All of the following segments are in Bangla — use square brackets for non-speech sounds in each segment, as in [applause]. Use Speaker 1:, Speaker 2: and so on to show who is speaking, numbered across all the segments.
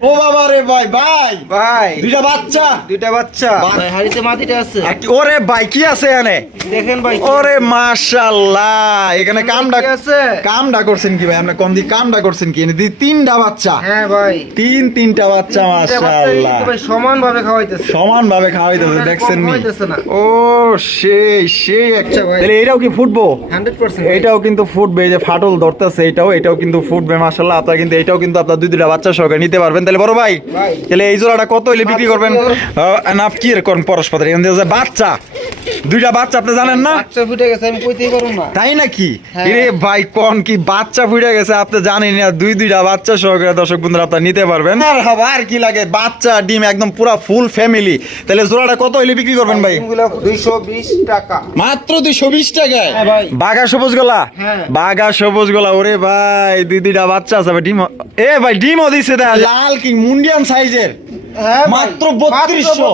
Speaker 1: ও বাবা ভাই ভাই
Speaker 2: ভাই।
Speaker 1: দুইটা বাচ্চা।
Speaker 2: দুইটা বাচ্চা।
Speaker 1: ভাই,
Speaker 2: ভাই হাড়িতে মাটিটা আছে।
Speaker 1: ওরে ভাই কি আছে এখানে?
Speaker 2: দেখেন ভাই।
Speaker 1: ওরে মাশাআল্লাহ। এখানে কামডা
Speaker 2: কি আছে?
Speaker 1: কামডা করছেন কি ভাই? আপনি কম দি কামডা করছেন কি? এনে তিনটা বাচ্চা।
Speaker 2: হ্যাঁ ভাই।
Speaker 1: তিন তিনটা বাচ্চা মাশাআল্লাহ।
Speaker 2: সমান ভাবে খাওয়াইতেছে।
Speaker 1: সমান ভাবে খাওয়াইতেছে দেখছেন নি? ও সেই সেই একটা
Speaker 2: আচ্ছা ভাই।
Speaker 1: তাহলে এটাও কি ফুটবো?
Speaker 2: হান্ড্রেড পার্সেন্ট
Speaker 1: এটাও কিন্তু ফুটবে এই যে ফাটল ধরতেছে এটাও এটাও কিন্তু ফুটবে মাশাআল্লাহ। আপনারা কিন্তু এটাও কিন্তু আপনার দুই দুইটা বাচ্চা সহকারে নিতে পারবেন। তাহলে বড় ভাই। তাহলে এই জোড়াটা কত হইলে বিক্রি করবেন?
Speaker 2: কি
Speaker 1: না কি এর করেন পরস্পর এখান থেকে বাচ্চা। দুইটা বাচ্চা আপনি জানেন না?
Speaker 2: বাচ্চা ফুটে গেছে আমি কইতেই পারব না।
Speaker 1: তাই নাকি?
Speaker 2: হ্যাঁ।
Speaker 1: এরে ভাই কোন কি বাচ্চা ফুটে গেছে আপনি জানেন না? দুই দুইটা বাচ্চা সহকারে দর্শক বন্ধুরা আপনারা নিতে পারবেন। আর হবে আর কি লাগে? বাচ্চা ডিম একদম পুরো ফুল ফ্যামিলি। তাহলে জোড়াটা কত হইলে বিক্রি করবেন ভাই?
Speaker 2: ডিমগুলো দুইশো বিশ টাকা।
Speaker 1: মাত্র দুইশো বিশ টাকায়?
Speaker 2: হ্যাঁ
Speaker 1: বাঘা সবুজ গোলা?
Speaker 2: হ্যাঁ।
Speaker 1: বাঘা সবুজ গোলা ওরে ভাই দুই দুইটা বাচ্চা আছে ডিম এ ভাই ডিমও দিছে লাল কি মুন্ডিয়ান সাইজের। মাত্র বত্রিশশো।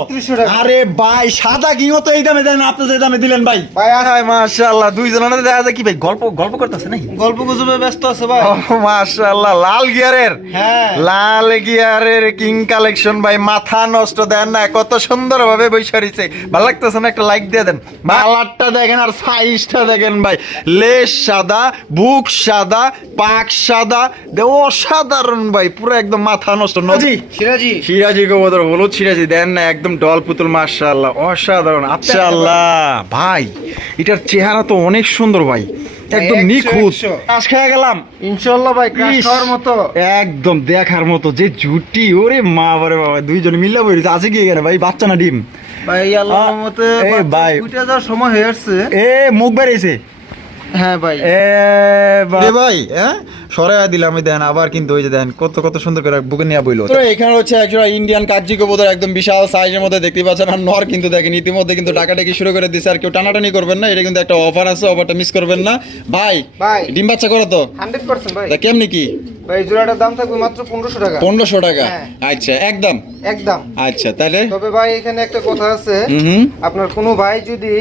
Speaker 1: আরে ভাই সাদা কিংও তো এই দামে দেন আপনি যে দামে দিলেন ভাই।
Speaker 2: ভাই
Speaker 1: ভাই মাশাআল্লাহ দুইজনের দেখা যায় কি ভাই গল্প গল্প করতেছে নাকি?
Speaker 2: গল্প গুজবে ব্যস্ত আছে ভাই।
Speaker 1: মাশাআল্লাহ লাল গিয়ারের।
Speaker 2: হ্যাঁ।
Speaker 1: লাল গিয়ারের কিং কালেকশন ভাই মাথা নষ্ট দেন না কত সুন্দর ভাবে বৈশারিছে ভালো লাগতেছে না একটা লাইক দিয়ে দেন। কালারটা দেখেন আর সাইজটা দেখেন ভাই। লেস সাদা বুক সাদা পাক সাদা। দে অসাধারণ ভাই পুরো একদম মাথা নষ্ট নজি
Speaker 2: সিরাজি।
Speaker 1: সিরাজি গোবদর হলুদ সিরাজি দেন না একদম ডল পুতুল মাশাআল্লাহ অসাধারণ। মাশাআল্লাহ ভাই এটার চেহারা তো অনেক সুন্দর ভাই। একদম নিখুঁত।
Speaker 2: একশো।
Speaker 1: খেয়ে গেলাম।
Speaker 2: ইনশাল্লাহ ভাই খাওয়ার মতো।
Speaker 1: একদম দেখার মতো যে জুটি ওরে মা বারে বাবা দুইজন মিল্লা বইছে আছে কি এখানে ভাই বাচ্চা না ডিম?
Speaker 2: ভাই আল্লাহর
Speaker 1: আ,
Speaker 2: মতে
Speaker 1: ভাই।
Speaker 2: সময় হয়ে আসছে।
Speaker 1: এ মুখ বেরিয়েছে
Speaker 2: হ্যাঁ ভাই।
Speaker 1: এ ভাই হ্যাঁ? সরাই দিলাম আমি দেন আবার কিন্তু ওই যে দেন কত কত সুন্দর করে বুকে নিয়ে বইলো। তো এখানে হচ্ছে একজোড়া ইন্ডিয়ান কাজি কবুতর একদম বিশাল সাইজের মধ্যে দেখতে পাচ্ছেন আর নর কিন্তু দেখেন ইতিমধ্যে কিন্তু টাকাটাকি শুরু করে দিছে আর কেউ টানাটানি করবেন না এটা কিন্তু একটা অফার আছে অফারটা মিস করবেন না। ভাই
Speaker 2: ভাই।
Speaker 1: ডিম বাচ্চা করো তো।
Speaker 2: ভাই।
Speaker 1: কেমনি কি?
Speaker 2: ভাই জোড়াটার দাম থাকবে মাত্র পনেরোশো টাকা।
Speaker 1: পনেরোশো টাকা?
Speaker 2: হ্যাঁ।
Speaker 1: আচ্ছা একদম।
Speaker 2: একদম।
Speaker 1: আচ্ছা তাহলে?
Speaker 2: তবে ভাই এখানে একটা কথা আছে। আপনার কোনো ভাই যদি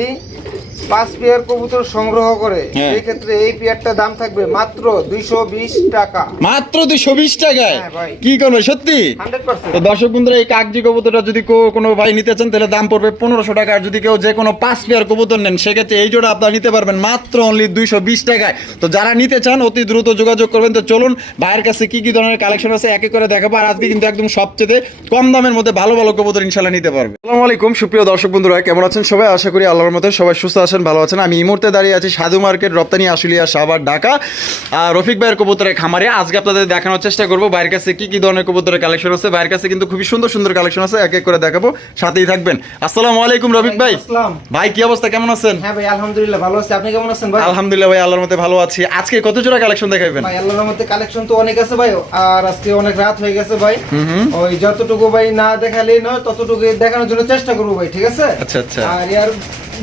Speaker 2: পাঁচ পেয়ার কবুতর সংগ্রহ করে
Speaker 1: হ্যাঁ।
Speaker 2: সেই ক্ষেত্রে এই পেয়ারটার দাম থাকবে মাত্র দুইশো বিশ টাকা।
Speaker 1: মাত্র দুইশো বিশ টাকায়?
Speaker 2: হ্যাঁ,
Speaker 1: কি করবে সত্যি?
Speaker 2: Hundred percent.
Speaker 1: তো দর্শক বন্ধুরা এই কাকজি কবুতরটা যদি কোনো ভাই নিতে চান তাহলে দাম পড়বে পনেরোশো টাকা। আর যদি কেউ যে কোনো পাঁচ পেয়ার কবুতর নেন সেক্ষেত্রে এই জোড়া আপনারা নিতে পারবেন মাত্র অনলি দুইশো বিশ টাকায়। তো যারা নিতে চান অতি দ্রুত যোগাযোগ করবেন। তো চলুন ভাইয়ের কাছে কি কি ধরনের কালেকশন আছে একে করে দেখাবো। আর আজকে কিন্তু একদম সবচেয়ে কম দামের মধ্যে ভালো ভালো কবুতর ইনশাল্লাহ নিতে পারবে। আসসালামু আলাইকুম সুপ্রিয় দর্শক বন্ধুরা কেমন আছেন সবাই? আশা করি আল্লাহর মতো সবাই সুস্থ আছেন ভালো আছেন। আমি এই মুহূর্তে দাঁড়িয়ে আছি সাধু মার্কেট রপ্তানি আশুলিয়া সাভার ঢাকা। আর রফিক ভাইয়ের কবুতরের খামারে আজকে আপনাদের দেখানোর চেষ্টা করব বাইরের কাছে কি কি ধরনের কবুতরের কালেকশন আছে। বাইরের কাছে কিন্তু খুবই সুন্দর সুন্দর কালেকশন আছে এক এক করে দেখাবো সাথেই থাকবেন। আসসালামু আলাইকুম রফিক ভাই।
Speaker 2: আসসালাম।
Speaker 1: ভাই কি অবস্থা? কেমন আছেন?
Speaker 2: হ্যাঁ ভাই আলহামদুলিল্লাহ ভালো আছি। আপনি কেমন আছেন ভাই?
Speaker 1: আলহামদুলিল্লাহ ভাই আল্লাহর মধ্যে ভালো আছি। আজকে কত জোড়া কালেকশন দেখাবেন
Speaker 2: ভাই আল্লাহর মধ্যে কালেকশন তো অনেক আছে ভাই আর আজকে অনেক রাত হয়ে গেছে ভাই। ওই যতটুকু ভাই না দেখালেই নয় ততটুকু দেখানোর জন্য চেষ্টা করব ভাই ঠিক আছে?
Speaker 1: আচ্ছা, আচ্ছা।
Speaker 2: আর ইয়ার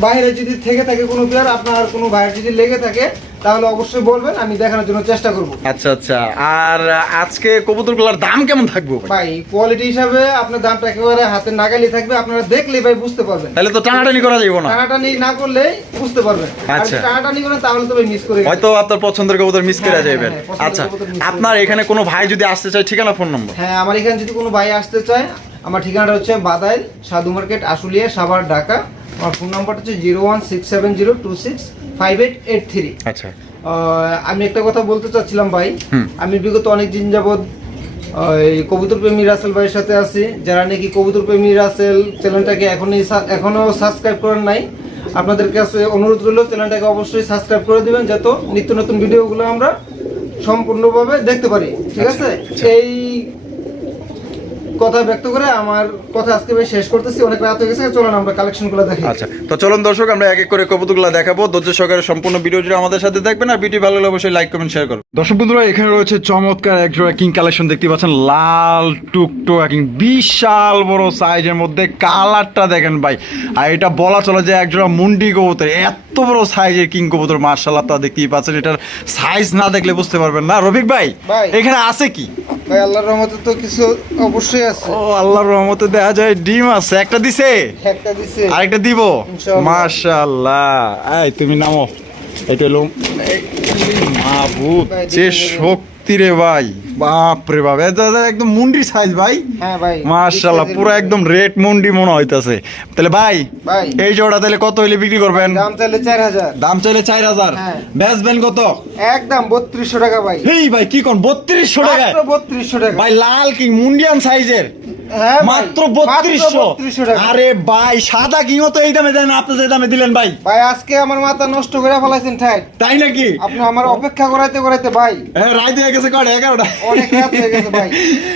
Speaker 2: বাইরে যদি থেকে থাকে কোনো প্লেয়ার আপনার কোনো ভাইয়ের যদি লেগে থাকে তাহলে অবশ্যই বলবেন আমি দেখানোর জন্য চেষ্টা করব।
Speaker 1: আচ্ছা আচ্ছা। আর আজকে কবুতরগুলোর দাম কেমন থাকবে? ভাই?
Speaker 2: কোয়ালিটি হিসাবে আপনার দামটা একেবারে হাতে নাগালি থাকবে আপনারা দেখলে ভাই বুঝতে পারবেন।
Speaker 1: তাহলে তো টানাটানি করা যাবে না।
Speaker 2: টানাটানি না করলে বুঝতে পারবেন।
Speaker 1: আচ্ছা।
Speaker 2: টানাটানি করেন তাহলে তো ভাই মিস করে
Speaker 1: হয়তো আপনার পছন্দের কবুতর মিস করে
Speaker 2: হ্যাঁ,
Speaker 1: যাবেন
Speaker 2: হ্যাঁ,
Speaker 1: আচ্ছা
Speaker 2: কবুতর miss করে
Speaker 1: আপনার এখানে কোনো ভাই যদি আসতে চায় ঠিকানা ফোন নম্বর
Speaker 2: হ্যাঁ আমার এখানে যদি কোনো ভাই আসতে চায় আমার ঠিকানাটা হচ্ছে বাদাইল সাধু মার্কেট আশুলিয়া সাভার ঢাকা। আমার ফোন নাম্বারটা হচ্ছে zero one six seven zero two six five eight eight three
Speaker 1: আচ্ছা।
Speaker 2: আমি একটা কথা বলতে চাচ্ছিলাম ভাই। আমি বিগত অনেক দিন যাবৎ ওই কবুতর প্রেমী রাসেল ভাইয়ের সাথে আছি। যারা নাকি কবুতর প্রেমী রাসেল চ্যানেলটাকে এখনই সা- এখনও সাবস্ক্রাইব করেন নাই আপনাদের কাছে অনুরোধ রইল চ্যানেলটাকে অবশ্যই সাবস্ক্রাইব করে দিবেন যাতে নিত্য নতুন ভিডিওগুলো আমরা সম্পূর্ণভাবে দেখতে পারি। ঠিক আছে? এই কথা ব্যক্ত করে আমার কথা আজকে ভাই শেষ করতেছি। অনেক রাত হয়ে গেছে চলুন আমরা কালেকশনগুলো দেখি।
Speaker 1: আচ্ছা তো চলুন দর্শক আমরা এক এক করে কবুতরগুলো দেখাবো। ধৈর্য সহকারে সম্পূর্ণ ভিডিও জুড়ে আমাদের সাথে দেখবেন আর ভিডিও ভালো লাগলে অবশ্যই লাইক কমেন্ট শেয়ার করুন। দর্শক বন্ধুরা এখানে রয়েছে চমৎকার এক জোড়া কিং কালেকশন দেখতে পাচ্ছেন। লাল টুকটো কিং বিশাল বড় সাইজের মধ্যে কালারটা দেখেন ভাই। আর এটা বলা চলে যে এক জোড়া মুন্ডি কবুতর। এত বড় সাইজের কিং কবুতর মার্শাল্লাহ তা দেখতেই পাচ্ছেন। এটার সাইজ না দেখলে বুঝতে পারবেন না। রফিক ভাই
Speaker 2: ভাই।
Speaker 1: এখানে আছে কি?
Speaker 2: ভাই আল্লাহর রহমতে তো কিছু অবশ্যই আছে।
Speaker 1: ও আল্লাহর রহমতে দেখা যায় ডিম আছে। একটা দিছে?
Speaker 2: একটা দিছে।
Speaker 1: আরেকটা দিব। মাশাআল্লাহ। এই তুমি নামো। এটা হলো মাহবুব। যে শক্তি সত্যি রে ভাই বাপ। রে বাপ একদম মুন্ডি সাইজ ভাই। মার্শাল্লাহ পুরো একদম রেড মুন্ডি মনে হইতাছে। তাহলে ভাই এই জোড়া তাহলে কত হইলে বিক্রি করবেন?
Speaker 2: দাম চাইলে চার হাজার।
Speaker 1: দাম চাইলে চার হাজার।
Speaker 2: হ্যাঁ।
Speaker 1: বেচবেন কত?
Speaker 2: একদম বত্রিশশো টাকা ভাই।
Speaker 1: এই ভাই কি কোন বত্রিশশো টাকা?
Speaker 2: বত্রিশশো টাকা।
Speaker 1: ভাই লাল কি মুন্ডিয়ান সাইজের
Speaker 2: হ্যাঁ
Speaker 1: মাত্র বত্রিশশো। আরে ভাই সাদা কিংও তো এই দামে দেন আপনি যে দামে দিলেন ভাই।
Speaker 2: ভাই আজকে আমার মাথা নষ্ট করে ফেলাইছেন ঠাই
Speaker 1: তাই নাকি?
Speaker 2: আপনি আমার অপেক্ষা করাইতে করাইতে ভাই।
Speaker 1: হ্যাঁ, রাত হয়ে গেছে কটা এগারোটা।
Speaker 2: অনেক রাত হয়ে গেছে ভাই।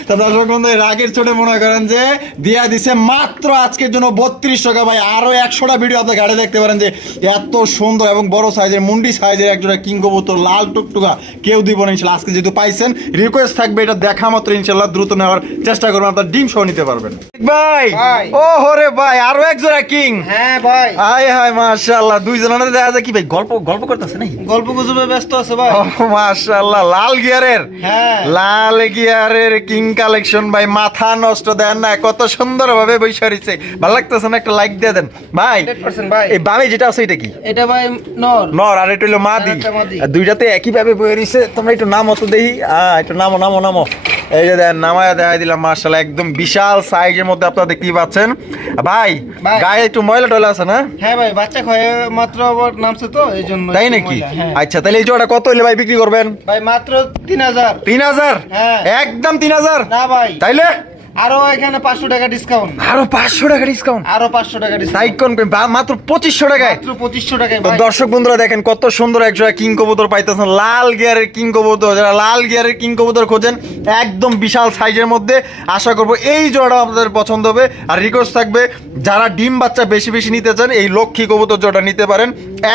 Speaker 1: তা দর্শক বন্ধু রাগের চোটে মনে করেন যে দিয়া দিছে মাত্র আজকের জন্য বত্রিশ টাকা ভাই। আরও একশোটা ভিডিও আপনি গাড়ি দেখতে পারেন যে এত সুন্দর এবং বড় সাইজের মুন্ডি সাইজের একজোড়া কিং কবুতর লাল টুকটুকা কেউ দিব না ইনশাল্লাহ। আজকে যেহেতু পাইছেন রিকোয়েস্ট থাকবে এটা দেখা মাত্র ইনশাল্লাহ দ্রুত নেওয়ার চেষ্টা করবেন। আপনার ডিম সহ নিতে পারবেন। ভাই?
Speaker 2: ভাই।
Speaker 1: ও হরে ভাই আরও এক জোড়া কিং।
Speaker 2: হ্যাঁ ভাই।
Speaker 1: হাই মাশাআল্লাহ দুইজনের দেখা যায় কি ভাই গল্প গল্প করতেছে নাকি?
Speaker 2: গল্প গুজবে ব্যস্ত আছে ভাই।
Speaker 1: ও মাশাআল্লাহ লাল গিয়ারের।
Speaker 2: হ্যাঁ।
Speaker 1: লাল গিয়ারের কিং কালেকশন ভাই মাথা নষ্ট দেন না কত সুন্দর ভাবে বৈশারিছে ভালো লাগতেছে না একটা লাইক দিয়ে দেন। ভাই
Speaker 2: 100% ভাই।
Speaker 1: এই বামে যেটা আছে এটা কি?
Speaker 2: এটা ভাই নর।
Speaker 1: নর আর এটা হলো মাদি। দুইটাতে একই ভাবে বয়ে তোমরা একটু নাম তো দেখি। আহ একটু নামো নামো নামো। এই যে দেন নামায়া দেখাই দিলাম মার্শাল্লাহ একদম বিশাল সাইজের মধ্যে আপনারা দেখতেই পাচ্ছেন। ভাই। গায়ে একটু ময়লা টয়লা আছে না?
Speaker 2: হ্যাঁ ভাই বাচ্চা খয়ে মাত্র আবার নামছে তো এই জন্য
Speaker 1: তাই নাকি?
Speaker 2: হ্যাঁ।
Speaker 1: আচ্ছা তাহলে এই জোড়া কত হইলে ভাই বিক্রি করবেন?
Speaker 2: ভাই মাত্র তিন হাজার।
Speaker 1: তিন হাজার?
Speaker 2: হ্যাঁ।
Speaker 1: একদম তিন হাজার?
Speaker 2: না ভাই।
Speaker 1: তাইলে?
Speaker 2: আরও এখানে পাঁচশো টাকা ডিসকাউন্ট
Speaker 1: আরও পাঁচশো টাকা ডিসকাউন্ট
Speaker 2: আরও পাঁচশো টাকা ডিসকাউন্ট
Speaker 1: মাত্র পঁচিশশো টাকায়।
Speaker 2: মাত্র পঁচিশশো টাকায়
Speaker 1: তো দর্শক বন্ধুরা দেখেন কত সুন্দর একজোড়া কিং কবুতর পাইতেছেন। লাল গিয়ারের কিং কবুতর যারা লাল গিয়ারের কিং কবুতর খোঁজেন একদম বিশাল সাইজের মধ্যে আশা করব এই জোড়াটা আপনাদের পছন্দ হবে। আর রিকোয়েস্ট থাকবে যারা ডিম বাচ্চা বেশি বেশি নিতে চান এই লক্ষ্মী কবুতর জোড়া নিতে পারেন।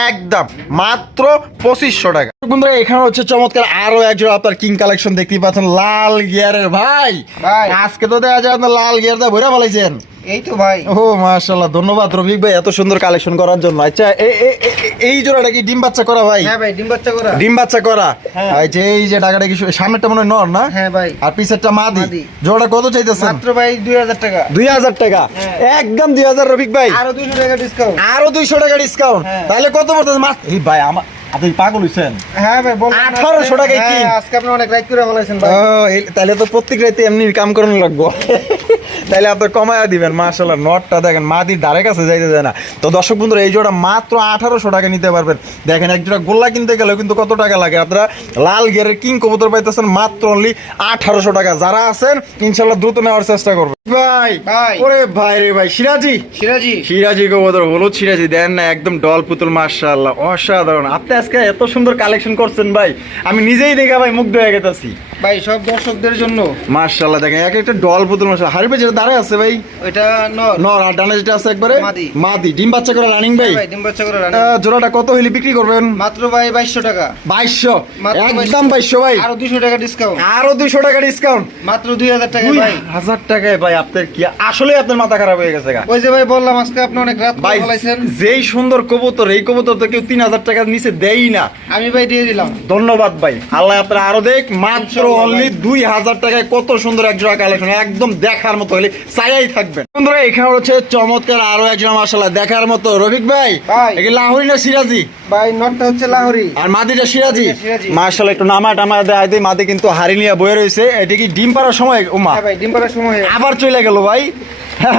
Speaker 1: একদম মাত্র পঁচিশশো টাকা। বন্ধুরা এখানে হচ্ছে চমৎকার আরও একজোড়া আপনার কিং কালেকশন দেখতেই পাচ্ছেন লাল গিয়ারের ভাই।
Speaker 2: ভাই।
Speaker 1: আজকে তো আপনার লাল গিয়ারটা ভরে ফেলাইছেন।
Speaker 2: এই তো ভাই।
Speaker 1: ও মাশাআল্লাহ ধন্যবাদ রফিক ভাই এত সুন্দর কালেকশন করার জন্য। আচ্ছা এই জোড়াটা কি ডিম বাচ্চা করা ভাই?
Speaker 2: হ্যাঁ ভাই ডিম বাচ্চা করা।
Speaker 1: ডিম বাচ্চা করা?
Speaker 2: হ্যাঁ।
Speaker 1: আচ্ছা এই যে টাকাটা কি সামনেরটা মনে হয় নর না?
Speaker 2: হ্যাঁ ভাই।
Speaker 1: আর পিছেরটা মাদি। জোড়াটা কত চাইতেছেন?
Speaker 2: মাত্র ভাই দুই হাজার টাকা।
Speaker 1: দুই হাজার টাকা।
Speaker 2: হ্যাঁ।
Speaker 1: একদম দুই হাজার রফিক ভাই।
Speaker 2: আরও দুইশো টাকা ডিসকাউন্ট
Speaker 1: আরও দুইশো টাকা ডিসকাউন্ট
Speaker 2: হ্যাঁ।
Speaker 1: তাহলে কত পড়তেছে? মাত্র এই ভাই আমার আপনি পাগল হইছেন?
Speaker 2: হ্যাঁ ভাই বলুন
Speaker 1: 1800 টাকায় কি?
Speaker 2: হ্যাঁ, আজকে আপনি অনেক রাইট করে ফেলাইছেন ভাই।
Speaker 1: ও, তাহলে তো প্রত্যেক রাতে এমনি কাম করানো লাগবো। [laughs] তাহলে কমায়া দিবেন নটটা দেখেন মাদির ধারে কাছে যাইতে দেয় না। তো দর্শক বন্ধুরা এই জোড়া মাত্র আঠারোশো টাকা নিতে পারবেন। দেখেন এক জোড়া গোল্লা কিনতে গেলেও কিন্তু কত টাকা লাগে? আপনারা লাল গিয়ারের কিং কবুতর পাইতেছেন মাত্র অনলি আঠারোশো টাকা। যারা আছেন ইনশাল্লাহ দ্রুত নেওয়ার চেষ্টা করবেন। ভাই
Speaker 2: ভাই।
Speaker 1: ওরে ভাই রে ভাই সিরাজি।
Speaker 2: সিরাজি।
Speaker 1: সিরাজি কবুতর হলুদ সিরাজি দেন না একদম ডল পুতুল মার্শাল্লাহ অসাধারণ। আপনি আজকে এত সুন্দর কালেকশন করছেন ভাই আমি নিজেই দেখা ভাই মুগ্ধ হয়ে গেছি
Speaker 2: ভাই সব দর্শকদের জন্য।
Speaker 1: মার্শাল্লাহ দেখেন এক একটা ডল পুতুল মার্শাল হারিবে যেটা দাঁড়ায় আছে ভাই।
Speaker 2: ওইটা নর।
Speaker 1: নর আর ডানে যেটা আছে একবারে
Speaker 2: মাদি।
Speaker 1: মাদি। ডিম বাচ্চা করে রানিং ভাই।
Speaker 2: ভাই ডিম বাচ্চা করে রানি
Speaker 1: জোড়াটা কত হইলে বিক্রি করবেন?
Speaker 2: মাত্র ভাই বাইশশো টাকা।
Speaker 1: বাইশশো?
Speaker 2: মাত্র
Speaker 1: একদম বাইশশো ভাই।
Speaker 2: আরও দুইশো টাকা ডিসকাউন্ট
Speaker 1: আরও দুইশো টাকা ডিসকাউন্ট
Speaker 2: মাত্র দুই হাজার টাকা ভাই।
Speaker 1: টাকায় ভাই আপনার কি আসলে আপনার মাথা খারাপ হয়ে গেছে
Speaker 2: ওই যে ভাই বললাম আজকে আপনি অনেক রাত
Speaker 1: ভাই যেই সুন্দর কবুতর এই কবুতর তো কেউ তিন হাজার টাকার নিচে দেয়ই না।
Speaker 2: আমি ভাই দিয়ে দিলাম।
Speaker 1: ধন্যবাদ ভাই। আল্লাহ আপনার আরও দেখ মাত্র অনলি। দুই হাজার টাকায় কত সুন্দর এক জোড়া কালেকশন একদম দেখার মতো হলে চাইয়াই থাকবেন। বন্ধুরা এখানে হচ্ছে চমৎকার আরও একজন মাসাল্লাহ দেখার মতো। রফিক ভাই। লাহোরি না সিরাজি?
Speaker 2: ভাই নটটা হচ্ছে লাহোরি।
Speaker 1: আর মাদিটা সিরাজি। একটু নামা টামা দেয় দিয়ে মাদি কিন্তু হারি নিয়ে বয়ে রয়েছে। এটা কি ডিম পাড়ার সময়? উমা।
Speaker 2: হ্যাঁ ভাই ডিম পাড়ার সময়।
Speaker 1: আবার চলে গেল ভাই।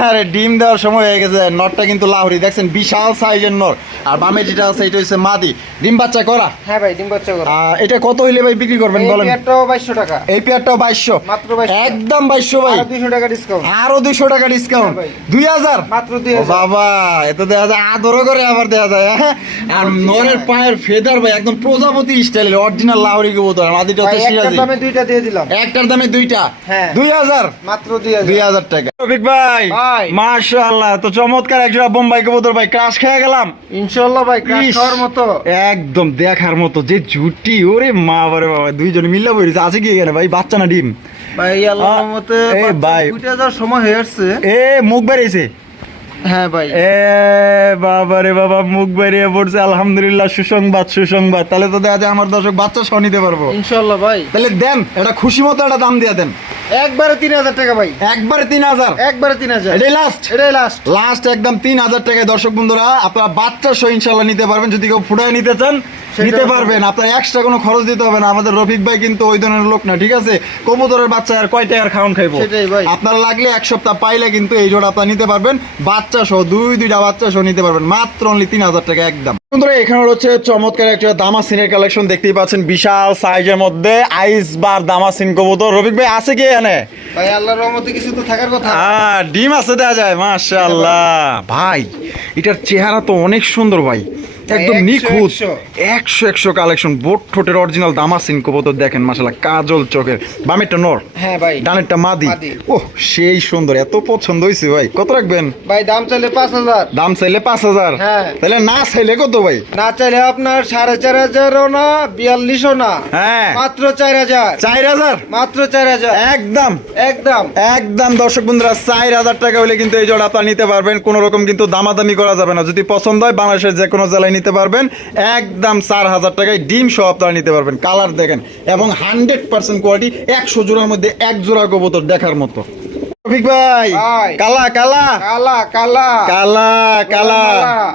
Speaker 1: আরে ডিম দেওয়ার সময় হয়ে গেছে। নটটা কিন্তু লাহোরি দেখছেন? বিশাল সাইজের নর আর বামে যেটা আছে এটা হচ্ছে মাদি। ডিম বাচ্চা করা?
Speaker 2: হ্যাঁ ভাই ডিম বাচ্চা করে।
Speaker 1: এটা কত হইলে ভাই বিক্রি করবেন বলেন?
Speaker 2: পেয়ারটাও বাইশশো টাকা।
Speaker 1: এই পেয়ারটাও বাইশশো।
Speaker 2: মাত্র 2200
Speaker 1: একদম বাইশশো ভাই।
Speaker 2: আরও দুইশো টাকা ডিসকাউন্ট
Speaker 1: আরও দুইশো টাকা ডিসকাউন্ট
Speaker 2: হ্যাঁ ভাই।
Speaker 1: দুই হাজার?
Speaker 2: মাত্র দুই
Speaker 1: ও
Speaker 2: হাজার
Speaker 1: বাবা এত দেওয়া যায়। আদরও করে আবার যায়। হ্যাঁ? আর নরের পায়ের ফেদার ভাই একদম প্রজাপতি স্টাইলের অরিজিনাল লাহোরি কবুতর। মাদিটা হচ্ছে
Speaker 2: একটার দামে দুইটা দিয়ে দিলাম।
Speaker 1: একটার দামে দুইটা।
Speaker 2: হ্যাঁ।
Speaker 1: দুই হাজার?
Speaker 2: মাত্র দুই হাজার।
Speaker 1: দুই হাজার টাকা। রফিক ভাই। মাশাআল্লাহ তো চমৎকার একজোড়া বোম্বাই কবুতর ভাই ক্রাশ খেয়ে গেলাম।
Speaker 2: ইনশাল্লাহ ভাই ক্রাশ খাওয়ার মতো।
Speaker 1: একদম দেখার মতো যে জুটি ওরে মা বাবা বাবা দুইজন মিল্লা বইছে আছে কি এখানে ভাই? বাচ্চা না ডিম?
Speaker 2: ভাই আল্লাহর
Speaker 1: রহমতে
Speaker 2: মতে
Speaker 1: এই ভাই।
Speaker 2: ফুটে যাওয়ার সময় হয়ে আসছে।
Speaker 1: এ মুখ বেরিয়েছে
Speaker 2: হ্যাঁ ভাই।
Speaker 1: এ বাবা রে বাবা মুখ বেরিয়ে পড়ছে। আলহামদুলিল্লাহ সুসংবাদ সুসংবাদ। তাহলে তো দেখা যায় আমার দর্শক বাচ্চা সহ নিতে পারব।
Speaker 2: ইনশাল্লাহ ভাই।
Speaker 1: তাহলে দেন এটা খুশি মতো একটা দাম দিয়ে দেন।
Speaker 2: একবারে তিন হাজার টাকা ভাই।
Speaker 1: একবারে তিন হাজার।
Speaker 2: একবারে তিন হাজার।
Speaker 1: এটাই লাস্ট
Speaker 2: এটাই লাস্ট
Speaker 1: লাস্ট একদম তিন হাজার টাকায়। দর্শক বন্ধুরা আপনারা বাচ্চা সহ ইনশাল্লাহ নিতে পারবেন। যদি কেউ ফুটায় নিতে চান নিতে পারবেন। আপনার এক্সট্রা কোনো খরচ দিতে হবে না। আমাদের রফিক ভাই কিন্তু ওই ধরনের লোক না ঠিক আছে? কবুতরের বাচ্চা আর কয় টাকার খাওয়ান খাইবো?
Speaker 2: সেটাই ভাই।
Speaker 1: আপনার লাগলে এক সপ্তাহ পাইলে কিন্তু এই জোড়া আপনার নিতে পারবেন। বাচ্চা সহ দুই দুইটা বাচ্চা সহ নিতে পারবেন। মাত্র অনলি তিন হাজার টাকা একদম। বন্ধুরা এখানে হচ্ছে চমৎকার একটা দামাসিনের কালেকশন দেখতেই পাচ্ছেন। বিশাল সাইজের মধ্যে আইস বার দামাসিন কবুতর। রবিক ভাই আছে কি এখানে?
Speaker 2: ভাই আল্লাহর রহমতে কিছু তো থাকার কথা।
Speaker 1: হ্যাঁ ডিম আছে দেওয়া যায় মাশাআল্লাহ। ভাই এটার চেহারা তো অনেক সুন্দর ভাই। একদম নিখুঁত।
Speaker 2: একশো।
Speaker 1: একশো কালেকশন বোট ঠোঁটের অরিজিনাল দামাসিন কবুতর দেখেন মাশাআল্লাহ কাজল চোখের। বামেরটা নর
Speaker 2: হ্যাঁ ভাই
Speaker 1: ডানেরটা মাদি। ও সেই সুন্দর এত পছন্দ হয়েছে ভাই। কত রাখবেন?
Speaker 2: ভাই দাম চাইলে পাঁচ হাজার।
Speaker 1: দাম চাইলে পাঁচ হাজার।
Speaker 2: হ্যাঁ।
Speaker 1: তাহলে না চাইলে কত ভাই?
Speaker 2: না চাইলে আপনার সাড়ে চার হাজারও না বিয়াল্লিশও না।
Speaker 1: হ্যাঁ।
Speaker 2: মাত্র চার হাজার।
Speaker 1: চার হাজার?
Speaker 2: মাত্র চার হাজার।
Speaker 1: একদম।
Speaker 2: একদম।
Speaker 1: একদম দর্শক বন্ধুরা চার হাজার টাকা হলে কিন্তু এই জোড়া আপনারা নিতে পারবেন। কোনো রকম কিন্তু দামাদামি করা যাবে না। যদি পছন্দ হয় বাংলাদেশের যে কোনো জেলায় নিতে পারবেন। একদম চার হাজার টাকায় ডিম সহ আপনারা নিতে পারবেন। কালার দেখেন এবং হান্ড্রেড পার্সেন্ট কোয়ালিটি একশো জোড়ার মধ্যে এক জোড়া কবুতর দেখার মতো। রফিক ভাই
Speaker 2: ভাই।
Speaker 1: কালা কালা।
Speaker 2: কালা কালা।
Speaker 1: কালা কালা।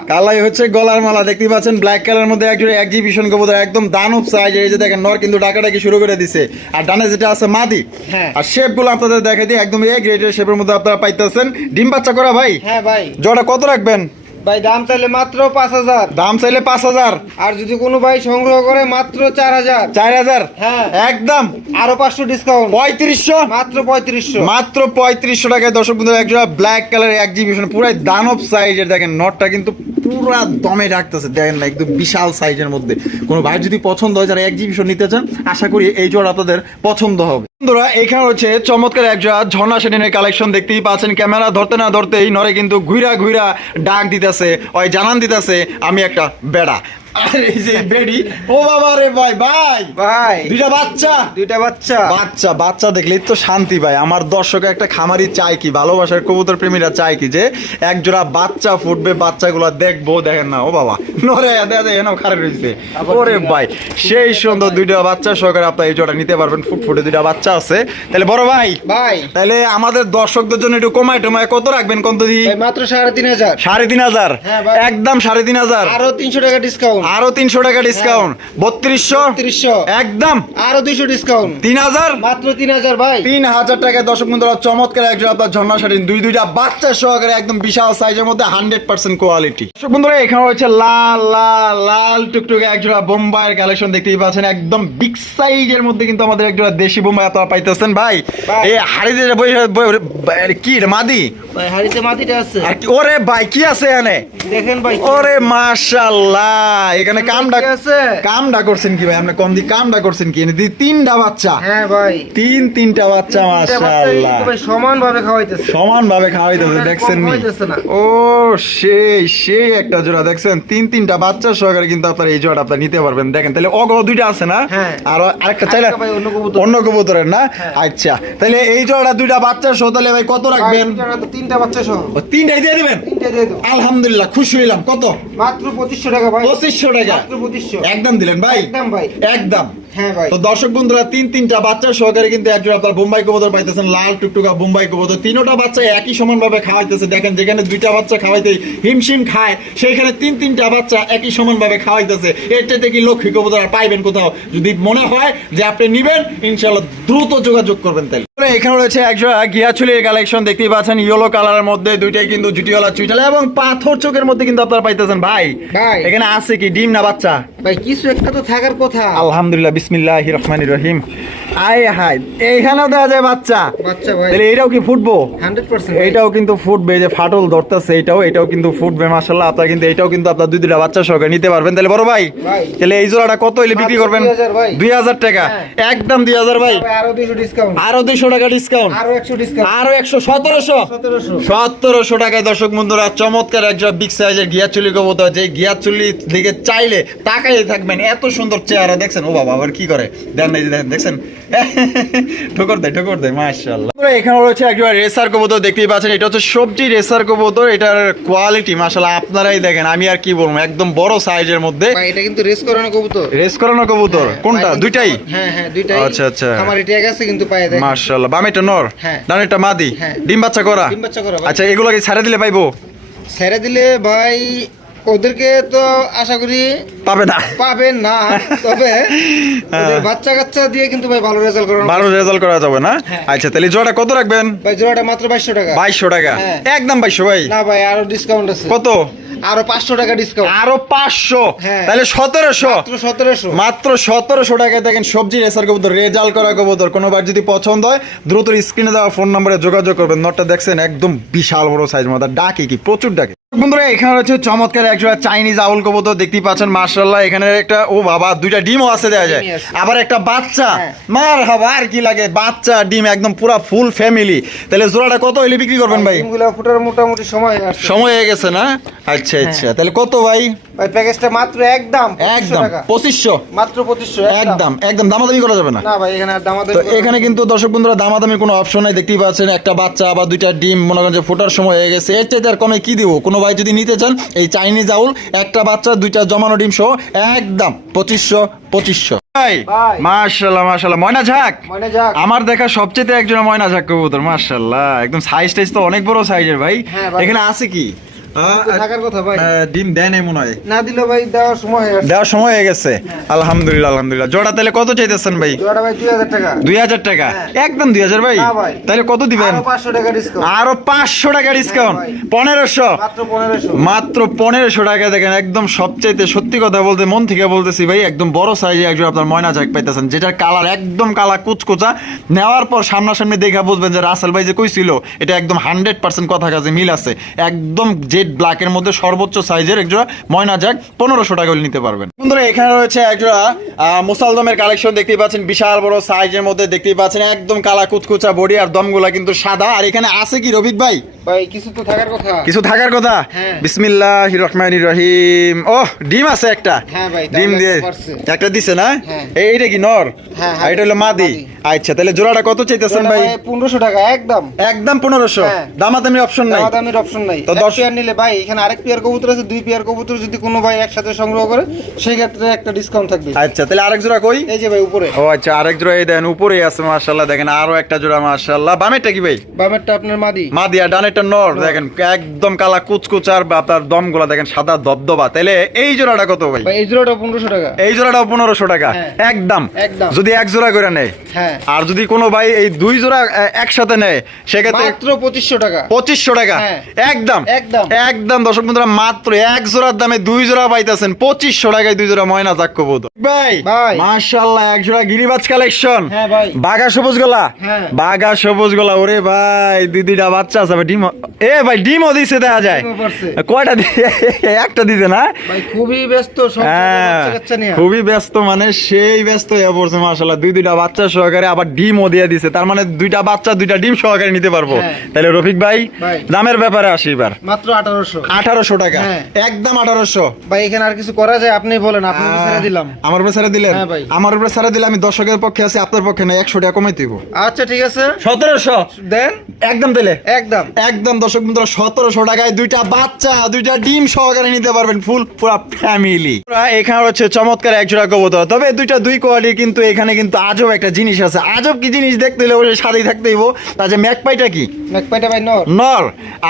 Speaker 1: কালাই হচ্ছে গলার মালা দেখতে পাচ্ছেন? ব্ল্যাক কালার মধ্যে একজন এক্সিবিশন কবুতর একদম দানব সাইজ এই যে দেখেন নর কিন্তু ডাকাডাকি শুরু করে দিছে। আর ডানে যেটা আছে মাদি।
Speaker 2: হ্যাঁ।
Speaker 1: আর শেপগুলো আপনাদের দেখাই দিই একদম এ গ্রেডের শেপের মধ্যে আপনারা পাইতেছেন। ডিম বাচ্চা করা ভাই?
Speaker 2: হ্যাঁ ভাই।
Speaker 1: জোড়া কত রাখবেন?
Speaker 2: ভাই দাম চাইলে মাত্র পাঁচ হাজার।
Speaker 1: দাম চাইলে পাঁচ হাজার।
Speaker 2: আর যদি কোনো ভাই সংগ্রহ করে মাত্র চার হাজার।
Speaker 1: চার হাজার?
Speaker 2: হ্যাঁ।
Speaker 1: একদম?
Speaker 2: আরও পাঁচশো ডিসকাউন্ট
Speaker 1: পঁয়ত্রিশশো?
Speaker 2: মাত্র পঁয়ত্রিশশো।
Speaker 1: মাত্র পঁয়ত্রিশশো টাকায় দর্শক বন্ধু একজোড়া ব্ল্যাক কালার এক্সিবিশন পুরাই দানব সাইজের দেখেন নটটা কিন্তু পুরা দমে রাখতেছে দেখেন না একদম বিশাল সাইজের মধ্যে। কোনো ভাই যদি পছন্দ হয় যারা এক্সিবিশন নিতে চান আশা করি এই জোড়া আপনাদের পছন্দ হবে। বন্ধুরা, এখানে হচ্ছে চমৎকার একটা ঝর্ণা সেদিনের কালেকশন দেখতেই পাচ্ছেন। ক্যামেরা ধরতে না ধরতেই নরে কিন্তু ঘুইরা ঘুইরা ডাক দিতেছে, ওই জানান দিতেছে, আমি একটা বেড়া। আর এই যে বেড়ি ও বাবা রে ভাই ভাই।
Speaker 2: ভাই।
Speaker 1: দুইটা বাচ্চা?
Speaker 2: দুইটা বাচ্চা।
Speaker 1: বাচ্চা বাচ্চা দেখলেই তো শান্তি ভাই। আমার দর্শক একটা খামারি চাই কি ভালোবাসার কবুতর প্রেমীরা চাই কি যে এক জোড়া বাচ্চা ফুটবে বাচ্চাগুলো দেখব দেখেন না ও বাবা। নরে দে দে রয়েছে। ওরে ভাই সেই সুন্দর দুইটা বাচ্চা সহকারে আপনার এই জোড়া নিতে পারবেন। ফুটফুটে দুইটা বাচ্চা আছে। তাহলে বড় ভাই
Speaker 2: ভাই।
Speaker 1: তাহলে আমাদের দর্শকদের জন্য একটু কমায় টমায় কত রাখবেন কত দি?
Speaker 2: মাত্র সাড়ে তিন হাজার।
Speaker 1: সাড়ে তিন হাজার?
Speaker 2: হ্যাঁ
Speaker 1: একদম সাড়ে তিন হাজার।
Speaker 2: আরও তিনশো টাকা ডিসকাউন্ট
Speaker 1: আরও তিনশো টাকা ডিসকাউন্ট বত্রিশশো?
Speaker 2: তিরিশশো
Speaker 1: একদম।
Speaker 2: আরও দুইশো ডিসকাউন্ট
Speaker 1: তিন হাজার?
Speaker 2: মাত্র তিন হাজার ভাই।
Speaker 1: তিন হাজার টাকায় দর্শক বন্ধুরা চমৎকার একজন আপনার ঝর্ণা শাড়ি দুই দুইটা বাচ্চা সহকারে একদম বিশাল সাইজের মধ্যে হান্ড্রেড পার্সেন্ট কোয়ালিটি দর্শক বন্ধুরা এখানে রয়েছে লাল লাল লাল টুকটুকে একজোড়া বোম্বাইয়ের কালেকশন দেখতেই পাচ্ছেন। একদম বিগ সাইজের মধ্যে কিন্তু আমাদের একজোড়া দেশি বোম্বাই আপনারা পাইতেছেন। ভাই। এই হাড়িতে কি রে, মাদি?
Speaker 2: ভাই হাড়িতে মাটিটা আছে।
Speaker 1: ওরে ভাই কি আছে এখানে?
Speaker 2: দেখেন ভাই।
Speaker 1: ওরে মাশাল্লাহ। এখানে কামডা কামডা করছেন কি ভাই? আপনি কামডা করছেন কি? এনে তিনটা বাচ্চা।
Speaker 2: হ্যাঁ ভাই।
Speaker 1: তিন তিনটা বাচ্চা মাশাআল্লাহ।
Speaker 2: সমান ভাবে খাওয়াইতেছে।
Speaker 1: সমান ভাবে খাওয়াইতেছে দেখছেন নি? ও সেই সেই একটা জোড়া দেখছেন? তিন তিনটা বাচ্চা সহকারে কিন্তু আপনার এই আপনার নিতে পারবেন। দেখেন তাহলে অগ দুইটা আছে না?
Speaker 2: হ্যাঁ।
Speaker 1: আর আরেকটা চাইলে
Speaker 2: অন্য
Speaker 1: কবুতরের না?
Speaker 2: হ্যাঁ।
Speaker 1: আচ্ছা তাহলে এই জোড়া দুইটা বাচ্চা সহ তাহলে ভাই কত রাখবেন?
Speaker 2: তিনটা বাচ্চা সহ।
Speaker 1: তিনটাই দিয়ে দিবেন? আলহামদুলিল্লাহ খুশি হইলাম। কত?
Speaker 2: মাত্র পঁচিশশো টাকা ভাই।
Speaker 1: পঁচিশশো। টাকা একদম দিলেন ভাই?
Speaker 2: একদম ভাই।
Speaker 1: একদম।
Speaker 2: হ্যাঁ ভাই।
Speaker 1: তো দর্শক বন্ধুরা তিন তিনটা বাচ্চা সহকারে কিন্তু একজন আপনার বোম্বাই কবুতর পাইতেছেন লাল টুকটুকা বোম্বাই কবুতর। তিনোটা বাচ্চা একই সমান খাওয়াইতেছে। দেখেন যেখানে দুইটা বাচ্চা খাওয়াইতে হিমশিম খায় সেইখানে তিন তিনটা বাচ্চা একই সমান খাওয়াইতেছে। এর কি লক্ষ্মী কবুতর আর পাইবেন কোথাও? যদি মনে হয় যে আপনি নিবেন ইনশাল্লাহ দ্রুত যোগাযোগ করবেন তাহলে এখানে রয়েছে একজন গিয়াছুলির কালেকশন দেখতেই পাচ্ছেন ইয়েলো কালারের মধ্যে দুইটাই কিন্তু জুটিওয়ালা চুইটালা এবং পাথর চোখের মধ্যে কিন্তু আপনারা পাইতেছেন। ভাই
Speaker 2: ভাই।
Speaker 1: এখানে আছে কি? ডিম না বাচ্চা?
Speaker 2: ভাই কিছু একটা তো থাকার কথা।
Speaker 1: আলহামদুলিল্লাহ বিসমিল্লাহ রহমান রহিম। আয় হাই এইখানেও দেওয়া যায় বাচ্চা।
Speaker 2: বাচ্চা
Speaker 1: তাহলে এইটাও কি ফুটবো? এইটাও কিন্তু ফুটবে যে ফাটল ধরতেছে এইটাও এটাও কিন্তু ফুটবে মাসাল্লাহ আপনার কিন্তু এটাও কিন্তু আপনার দুই দুটা বাচ্চা সহকারে নিতে পারবেন। তাহলে বড় ভাই। তাহলে এই জোড়াটা কত হইলে বিক্রি করবেন? দুই হাজার টাকা।
Speaker 2: হ্যাঁ।
Speaker 1: একদম দুই হাজার ভাই।
Speaker 2: আরও দুইশো ডিসকাউন্ট
Speaker 1: আরও দুইশো টাকা ডিসকাউন্ট
Speaker 2: আরও একশো ডিসকাউন্ট
Speaker 1: আরও একশো সতেরোশো।
Speaker 2: সতেরোশো।
Speaker 1: টাকায় দর্শক বন্ধুরা চমৎকার একজন বিগ সাইজের গিয়া চুলি কবুতর যে গিয়া চুলি দিকে চাইলে তাকাই থাকবেন। এত সুন্দর চেহারা দেখছেন? ও বাবা আবার কি করে? দেন এই যে দেখেন দেখছেন? [laughs] ঠোকর দেয় ঠোকর দেয় মাশাআল্লাহ। এখানে রয়েছে একবার রেসার কবুতর দেখতেই পাচ্ছেন এটা হচ্ছে সবজি রেসার কবুতর এটার কোয়ালিটি মাশাআল্লাহ আপনারাই দেখেন আমি আর কি বলব একদম বড় সাইজের মধ্যে।
Speaker 2: ভাই এটা কিন্তু রেস করানো কবুতর।
Speaker 1: রেস করানো কবুতর?
Speaker 2: হ্যাঁ,
Speaker 1: কোনটা? দুইটাই?
Speaker 2: হ্যাঁ হ্যাঁ দুইটাই।
Speaker 1: আচ্ছা, আচ্ছা।
Speaker 2: আমার ট্যাগ আছে কিন্তু পায়ে দেখ
Speaker 1: মাশাআল্লাহ বামেটা নর
Speaker 2: হ্যাঁ।
Speaker 1: ডানেরটা মাদি।
Speaker 2: হ্যাঁ।
Speaker 1: ডিম বাচ্চা করা?
Speaker 2: ডিম বাচ্চা করা
Speaker 1: আচ্ছা এগুলো কি ছেড়ে দিলে পাইবো?
Speaker 2: ছেড়ে দিলে ভাই ওদেরকে তো আশা করি
Speaker 1: পাবে না।
Speaker 2: পাবেন না তবে [laughs] বাচ্চা কাচ্চা দিয়ে কিন্তু ভাই ভালো রেজাল্ট করানো
Speaker 1: ভালো রেজাল্ট করা যাবে না?
Speaker 2: হ্যাঁ।
Speaker 1: আচ্ছা তাহলে জোড়া কত রাখবেন?
Speaker 2: ভাই জোড়াটা মাত্র বাইশশো টাকা।
Speaker 1: বাইশশো টাকা।
Speaker 2: হ্যাঁ।
Speaker 1: একদম বাইশশো ভাই।
Speaker 2: না ভাই আরও ডিসকাউন্ট আছে।
Speaker 1: কত?
Speaker 2: আরও পাঁচশো টাকা ডিসকাউন্ট
Speaker 1: আরও পাঁচশো?
Speaker 2: হ্যাঁ।
Speaker 1: তাহলে সতেরোশো।
Speaker 2: সতেরোশো।
Speaker 1: মাত্র সতেরোশো টাকায় দেখেন সবজি রেসার কবুতর রেজাল্ট করা কবুতর। কোনোবার যদি পছন্দ হয় দ্রুত স্ক্রিনে দেওয়া ফোন নম্বরে যোগাযোগ করবেন। নটটা দেখছেন একদম বিশাল বড় সাইজ মাথা ডাকে কি? প্রচুর ডাকে। বন্ধুরা এখানে হচ্ছে চমৎকার একজোড়া চাইনিজ আউল কবুতর দেখতে পাচ্ছেন মার্শাল্লাহ এখানে একটা ও বাবা দুইটা ডিমও আছে দেওয়া যায়। আবার একটা বাচ্চা।
Speaker 2: হ্যাঁ।
Speaker 1: মার হাবা আর কি লাগে বাচ্চা ডিম একদম পুরো ফুল ফ্যামিলি। তাহলে জোড়াটা কত হইলে বিক্রি করবেন ভাই?
Speaker 2: ডিমগুলো ফুটার মোটামুটি সময়
Speaker 1: সময় হয়ে গেছে না? আচ্ছা আচ্ছা তাহলে কত ভাই?
Speaker 2: ভাই প্যাকেজটা মাত্র একদম
Speaker 1: একদম পঁচিশশো।
Speaker 2: মাত্র পঁচিশশো
Speaker 1: একদম। একদম দামাদামি করা যাবে না।
Speaker 2: না ভাই এখানে দামাদামি
Speaker 1: এখানে কিন্তু দর্শক বন্ধুরা দামাদামি কোনো অপশন নাই দেখতেই পাচ্ছেন একটা বাচ্চা বা দুইটা ডিম মনে করেন যে ফোটার সময় হয়ে গেছে। এর চাইতে আর কমে কি দিব? কোনো ভাই যদি নিতে চান এই চাইনিজ আউল একটা বাচ্চা দুইটা জমানো ডিম সহ একদম পঁচিশশো পঁচিশশো। ময়না ঝাক আমার দেখা সবচেয়ে একজন ময়না ঝাক কবুতর মার্শাল্লাহ একদম সাইজ টাইজ তো অনেক বড় সাইজের ভাই।
Speaker 2: হ্যাঁ ভাই।
Speaker 1: এখানে আছে কি?
Speaker 2: থাকার কথা ভাই।
Speaker 1: ডিম দেয় নাই মনে হয়।
Speaker 2: না দিলে ভাই দেওয়ার সময়
Speaker 1: দেওয়ার সময় গেছে। আলহামদুলিল্লাহ আলহামদুলিল্লাহ। জোড়া তাহলে কত চাইতেছেন ভাই?
Speaker 2: জোড়াটা ভাই দুই হাজার টাকা।
Speaker 1: দুই হাজার টাকা। একদম দুই হাজার ভাই? তাহলে কত দিবেন?
Speaker 2: আরও পাঁচশো টাকা ডিসকাউন্ট
Speaker 1: আরও পাঁচশো টাকা ডিসকাউন্ট
Speaker 2: ভাই।
Speaker 1: পনেরোশো?
Speaker 2: মাত্র পনেরোশো।
Speaker 1: টাকা। দেখেন একদম সবচাইতে সত্যি কথা বলতে মন থেকে বলতেছি ভাই একদম বড় সাইজে একজন আপনার ময়না জ্যাক পাইতেছেন যেটার কালার একদম কালা কুচকুচা। নেওয়ার পর সামনাসামনি দেখা বুঝবেন যে রাসেল ভাই যে কইছিল এটা একদম হান্ড্রেড পার্সেন্ট কথা কাজে মিল আছে। একদম জেড ব্ল্যাকের মধ্যে সর্বোচ্চ সাইজের একজোড়া ময়না জ্যাক পনেরোশো টাকা হলে নিতে পারবেন। বন্ধুরা এখানে রয়েছে একজোড়া মুসালদমের কালেকশন দেখতেই পাচ্ছেন বিশাল বড় সাইজের মধ্যে দেখতেই পাচ্ছেন একদম কালা কুচকুচা বডি আর দমগুলা কিন্তু সাদা। আর এখানে আছে কি রবিক ভাই?
Speaker 2: ভাই কিছু তো থাকার কথা।
Speaker 1: কিছু থাকার কথা?
Speaker 2: হ্যাঁ।
Speaker 1: বিসমিল্লাহ রহিম। ও ডিম আছে একটা।
Speaker 2: হ্যাঁ
Speaker 1: ডিম দিয়ে
Speaker 2: একটা
Speaker 1: দিছে না?
Speaker 2: হ্যাঁ।
Speaker 1: এইটা কি নর? আর এটা হলো মাদি। আচ্ছা তাহলে জোড়াটা কত চাইতেছেন ভাই?
Speaker 2: পনেরোশো টাকা একদম।
Speaker 1: একদম পনেরোশো।
Speaker 2: হ্যাঁ।
Speaker 1: দামাদামি অপশন নাই।
Speaker 2: দামাদামির অপশন নাই।
Speaker 1: তো দশ-
Speaker 2: পেয়ার নিলে ভাই এখানে আরেক পেয়ার কবুতর আছে দুই পেয়ার কবুতর যদি কোনো ভাই একসাথে সংগ্রহ করে সেই ক্ষেত্রে একটা ডিসকাউন্ট থাকবে।
Speaker 1: আচ্ছা তাহলে আরেক জোড়া কই?
Speaker 2: এই যে ভাই উপরে।
Speaker 1: ও আচ্ছা আরেক জোড়া এই দেন উপরে আছে মাশাআল্লাহ দেখেন আরও একটা জোড়া মাশাআল্লাহ। বামেরটা কি ভাই?
Speaker 2: বামেরটা আপনার মাদি।
Speaker 1: মাদি আর ডানেরটা নর দেখেন একদম কালা কুচকুচার বা আপনার দমগুলা দেখেন সাদা দবদবা তাহলে এই জোড়াটা কত ভাই?
Speaker 2: এই জোড়াটা পনেরোশো টাকা।
Speaker 1: এই জোড়াটা পনেরোশো টাকা?
Speaker 2: হ্যাঁ।
Speaker 1: একদম?
Speaker 2: একদম।
Speaker 1: যদি এক জোড়া করে নেয়?
Speaker 2: হ্যাঁ।
Speaker 1: আর যদি কোনো ভাই এই দুই জোড়া একসাথে নেয় সেক্ষেত্রে
Speaker 2: মাত্র পঁচিশশো টাকা।
Speaker 1: পঁচিশশো টাকা?
Speaker 2: হ্যাঁ।
Speaker 1: একদম?
Speaker 2: একদম।
Speaker 1: একদম দর্শক বন্ধুরা মাত্র এক জোড়ার দামে দুই জোড়া পাইতেছেন। পঁচিশশো টাকায় দুই জোড়া ময়না চাক্য বোধ ভাই
Speaker 2: ভাই।
Speaker 1: মাশাল্লাহ এক জোড়া গিরিবাজ কালেকশন।
Speaker 2: হ্যাঁ
Speaker 1: বাঘা সবুজ গোলা?
Speaker 2: হ্যাঁ।
Speaker 1: বাঘা সবুজ গোলা ওরে ভাই দুই দুইটা বাচ্চা আছে ডিম এ ভাই ডিমও দিছে দেখা যায়। কয়টা [laughs] একটা দিছে না?
Speaker 2: খুবই ব্যস্ত
Speaker 1: হ্যাঁ,
Speaker 2: বাচ্চা কাচ্চা নিয়ে।
Speaker 1: খুবই ব্যস্ত মানে সেই ব্যস্ত হয়ে পড়ছে মাশাল্লাহ দুই দুইটা বাচ্চা সহকারে আবার ডিমও দিয়ে দিছে তার মানে দুইটা বাচ্চা দুইটা ডিম সহকারে নিতে পারব। তাহলে রফিক ভাই
Speaker 2: ভাই।
Speaker 1: দামের ব্যাপারে আসি এবার।
Speaker 2: মাত্র আঠারোশো।
Speaker 1: আঠারোশো টাকা।
Speaker 2: হ্যাঁ।
Speaker 1: একদম আঠারোশো।
Speaker 2: ভাই এখানে আর কিছু করা যায়? আপনি বলেন আপনাকে ছেড়ে দিলাম।
Speaker 1: আমার উপরে ছেড়ে দিলেন?
Speaker 2: হ্যাঁ ভাই।
Speaker 1: আমার উপরে ছেড়ে দিলে আমি দর্শকের পক্ষে আছি আপনার পক্ষে না একশো টাকা কমাই দিব।
Speaker 2: আচ্ছা ঠিক আছে।
Speaker 1: সতেরোশো।
Speaker 2: দেন।
Speaker 1: একদম দিলে।
Speaker 2: একদম।
Speaker 1: একদম দর্শক বন্ধুরা সতেরোশো টাকায় দুইটা বাচ্চা দুইটা ডিম সহকারে নিতে পারবেন ফুল পুরো ফ্যামিলি এখানে হচ্ছে চমৎকার এক জোড়া কবুতর। তবে দুইটা দুই কোয়ালিটি কিন্তু এখানে কিন্তু আজব একটা জিনিস আছে। আজব কি জিনিস দেখতে হলে ওই সাথেই থাকতে হইব। তা যে ম্যাকপাইটা কি?
Speaker 2: ম্যাকপাইটা ভাই নর।
Speaker 1: নর।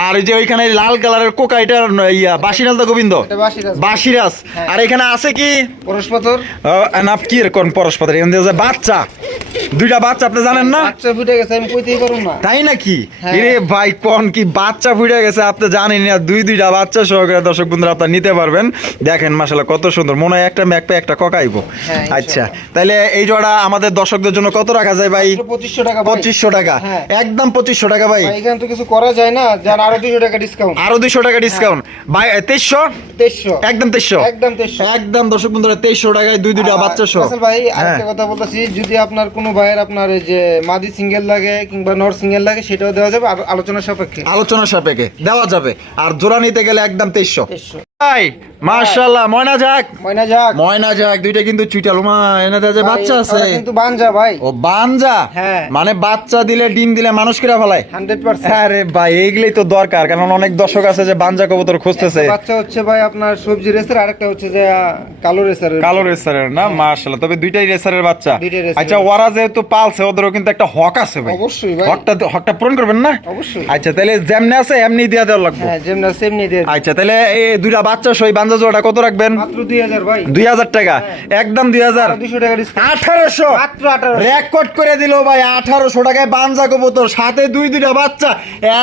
Speaker 1: আর ওই যে ওইখানে লাল কালারের কোকা এটা ইয়া বাসিরাজ গোবিন্দ?
Speaker 2: বাসিরাজ। হ্যাঁ।
Speaker 1: আর এখানে আছে কি?
Speaker 2: পরশ পাথর
Speaker 1: কি কোন পরস্পর এখানে যে বাচ্চা। দুইটা বাচ্চা আপনি জানেন না?
Speaker 2: বাচ্চা ফুটে গেছে আমি কইতেই পারব না।
Speaker 1: তাই নাকি?
Speaker 2: হ্যাঁ।
Speaker 1: ভাই কোন কি বাচ্চা ফুটে গেছে আপনি জানেন না? দুই দুইটা বাচ্চা সহকারে দর্শক বন্ধুরা আপনারা নিতে পারবেন। দেখেন মাসাল্লাহ কত সুন্দর। মনে হয় একটা ম্যাকপে একটা ককাইবো
Speaker 2: হ্যাঁ,
Speaker 1: আচ্ছা তাহলে এই জোড়া আমাদের দর্শকদের জন্য কত রাখা যায় ভাই?
Speaker 2: পঁচিশশো টাকা ভাই।
Speaker 1: পঁচিশশো টাকা। একদম পঁচিশশো টাকা ভাই।
Speaker 2: এখানে তো কিছু করা যায় না। যার আরও দুশো টাকা ডিসকাউন্ট
Speaker 1: আরও দুইশো টাকা ডিসকাউন্ট বাই তেইশশো?
Speaker 2: তেইশশো।
Speaker 1: একদম তেইশশো।
Speaker 2: একদম তেইশশো।
Speaker 1: একদম দর্শক বন্ধুরা তেইশশো টাকায় দুই দুইটা বাচ্চা সহ
Speaker 2: ভাই
Speaker 1: হ্যাঁ।
Speaker 2: আরেকটা কথা বলতেছি যদি আপনার কোনো ভাইয়ের আপনার যে মাদি সিঙ্গেল লাগে কিংবা নর সিঙ্গেল লাগে সেটাও দেওয়া যাবে আর আলোচনা সাপেক্ষে।
Speaker 1: আলোচনা সাপেক্ষে দেওয়া যাবে। আর জোড়া নিতে গেলে একদম তেইশশো।
Speaker 2: তেইশশো।
Speaker 1: ভাই মাশাআল্লাহ ময়না যাক।
Speaker 2: ময়না যাক।
Speaker 1: ময়না যাক দুইটা কিন্তু চুইটালো মা এনে যে বাচ্চা আছে।
Speaker 2: কিন্তু বানজা ভাই।
Speaker 1: ও বানজা
Speaker 2: হ্যাঁ।
Speaker 1: মানে বাচ্চা দিলে ডিম দিলে মানুষ কিরা ফেলায়?
Speaker 2: Hundred percent.
Speaker 1: আরে ভাই এইগুলোই তো দরকার কারণ অনেক দর্শক আছে যে বানজা কবুতর খুঁজতেছে।
Speaker 2: বাচ্চা হচ্ছে ভাই আপনার সবজি রেসের আরেকটা হচ্ছে যে কালো রেসার
Speaker 1: কালো রেসারের না? মাশাআল্লাহ তবে দুইটাই রেসারের বাচ্চা। আচ্ছা ওরা যেহেতু পালছে ওদেরও কিন্তু একটা হক আছে ভাই।
Speaker 2: অবশ্যই ভাই।
Speaker 1: হকটা হকটা পূরণ করবেন না?
Speaker 2: অবশ্যই।
Speaker 1: আচ্ছা তাহলে যেমনি আছে এমনি দিয়া দেওয়া লাগবে।
Speaker 2: হ্যাঁ যেমন সেম নিয়ে দিয়ে
Speaker 1: আচ্ছা তাহলে এই দুইটা বাচ্চা সই বাঞ্জা জোড়া কত রাখবেন?
Speaker 2: মাত্র দুই হাজার
Speaker 1: টাকা। একদম দুই হাজার। আঠারোশো রেকর্ড করে দিল ভাই আঠারোশো টাকায় বাঞ্জা কবুতর সাথে দুই দুইটা বাচ্চা।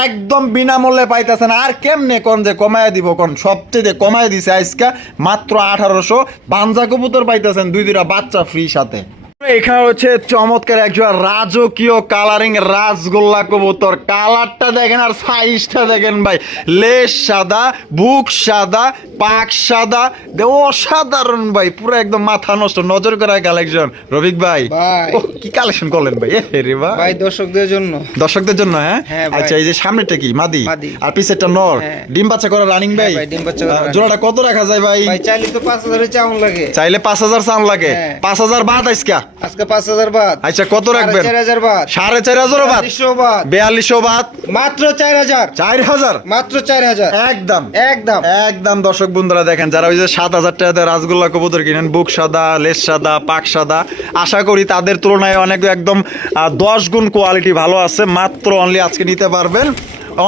Speaker 1: একদম বিনামূল্যে পাইতেছেন। আর কেমনে কোন যে কমায় দিব কোন? সবচেয়ে কমায় দিছে আজকা মাত্র আঠারোশো। বাঞ্জা কবুতর পাইতেছেন দুই দুইটা বাচ্চা ফ্রি সাথে। এখানে হচ্ছে চমৎকার একজন রাজকীয় কালারিং রাজগোল্লা কবুতর। কালারটা দেখেন আর সাইজটা দেখেন ভাই। লেস সাদা বুক সাদা পাক সাদা। দে অসাধারণ ভাই পুরো একদম মাথা নষ্ট। নজর করা কালেকশন রবিক ভাই
Speaker 2: ভাই।
Speaker 1: কি কালেকশন করলেন ভাই? রে ভাই।
Speaker 2: ভাই দর্শকদের জন্য।
Speaker 1: দর্শকদের জন্য হ্যাঁ?
Speaker 2: হ্যাঁ
Speaker 1: আচ্ছা এই যে সামনেটা কি? মাদি। আর পিছেরটা নর।
Speaker 2: হ্যাঁ।
Speaker 1: ডিম বাচ্চা করা রানিং ভাই?
Speaker 2: হ্যাঁ ডিম বাচ্চা।
Speaker 1: জোড়াটা কত রাখা যায় ভাই?
Speaker 2: ভাই চাইলে তো পাঁচ হাজারের চাউন লাগে।
Speaker 1: চাইলে পাঁচ হাজার সাম লাগে। পাঁচ হাজার বাদ আজকা।
Speaker 2: আজকে পাঁচ হাজার বাদ।
Speaker 1: আচ্ছা কত রাখবেন?
Speaker 2: চার হাজার বাদ।
Speaker 1: সাড়ে চার হাজার বাদ?
Speaker 2: বাদ।
Speaker 1: বিয়াল্লিশশো বাদ?
Speaker 2: মাত্র চার হাজার।
Speaker 1: চার হাজার?
Speaker 2: মাত্র চার হাজার।
Speaker 1: একদম।
Speaker 2: একদম।
Speaker 1: একদম দর্শক বন্ধুরা দেখেন যারা ওই যে সাত হাজার টাকাতে রাসগোল্লা কবুতর কিনেন বুক সাদা লেস সাদা পাক সাদা আশা করি তাদের তুলনায় অনেক একদম দশ গুণ কোয়ালিটি ভালো আছে। মাত্র অনলি আজকে নিতে পারবেন।